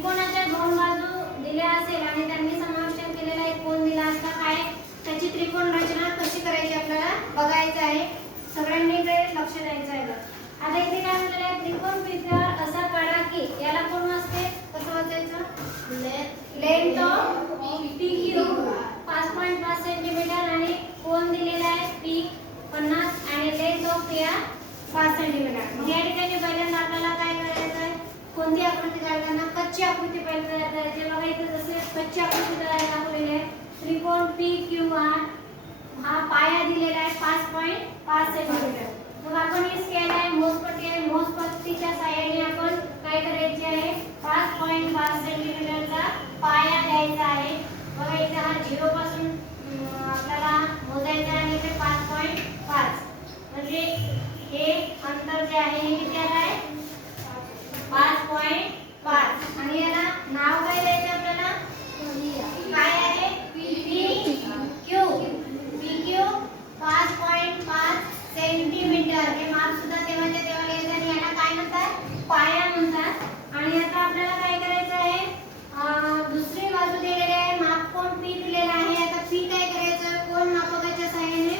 त्रिकोणाच्या दोन बाजू दिल्या असेल आणि त्यांनी समावेशन केलेला एक कोण दिला असता काय त्याची त्रिकोण रचना कशी करायची आपल्याला बघायचं आहे. सगळ्यांनी लक्ष द्यायचं आहे आता इथे काय म्हणलेलं आहे त्रिकोण पिथ्यावर असा काढा की याला कोण वाचते? कसं वाचायचं? लेंथ ऑफ पी क्यू पाच पॉईंट पाच सेंटीमीटर आणि कोण दिलेला आहे? पी पन्नास आणि लेंथ ऑफ या पाच सेंटीमीटर मग या ठिकाणी पहिल्यांदा आपल्याला काय करायचं आहे कोणती आकृती काढताना कच्ची आकृती पहिले तयार करायची. बघा इथे जसे कच्ची आकृती तयार दाखवलेली आहे. त्रिकोण पी क्यू आर हा पाया दिलेला आहे पाच पॉईंट पाच सेंटीमीटर मग आपण हे स्केल आहे. मोजपट्टी आहे. मोजपट्टीच्या साहाय्याने आपण काय करायचे आहे? पाच पॉईंट पाच सेंटीमीटरचा पाया द्यायचा आहे. बघा इथे हा झिरो पासून आपल्याला मोजायचा आहे. आणि इथे पाच पॉईंट पाच. म्हणजे हे अंतर जे आहे हे किती आहे पाच पॉईंट पाच आणि याला नाव काय द्यायचं आपल्याला काय आहे पी क्यू पी क्यू पाच पॉईंट पाच सेंटीमीटर हे माप सुद्धा तेव्हाच्या तेव्हा लिहायचं आणि याला काय म्हणतात पाया म्हणतात आणि आता आपल्याला काय करायचं आहे अं, दुसरी बाजू दिलेली आहे माप कोण पी दिलेला आहे आता पी काय करायचं कोण मापकाच्या सहाय्याने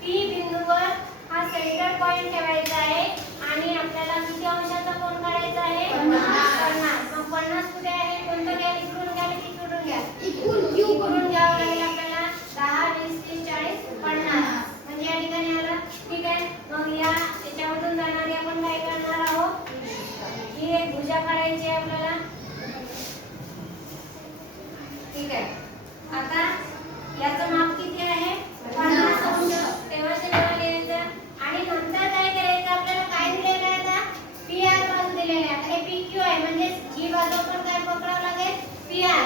पी बिंदूवर हा सेंटर पॉइंट ठेवायचा आहे आणि आपल्याला किती अंशाचा कोण काढायचा आहे पन्नास. पन्नास मग पन्नास कुठे आहे कोणतं घ्या इकडून घ्या की तिकडून घ्या इकडून इकडून घ्यावं लागेल आपल्याला दहा वीस तीस चाळीस पन्नास म्हणजे या ठिकाणी आलं ठीक आहे मग या याच्यामधून जाणारी आपण काय करणार आहोत ही आहे आपल्याला? ठीक आहे. आता याचं माप किती आहे? पन्नास अंश. तेव्हा लिहायचं. आणि नंतर काय करायचं? आपल्याला काय दिलेलं आहे आता? पी आर बाजू दिलेली आहे. आता हे पी क्यू आहे. म्हणजे जी बाजू आपण काय पकडावं लागेल. P R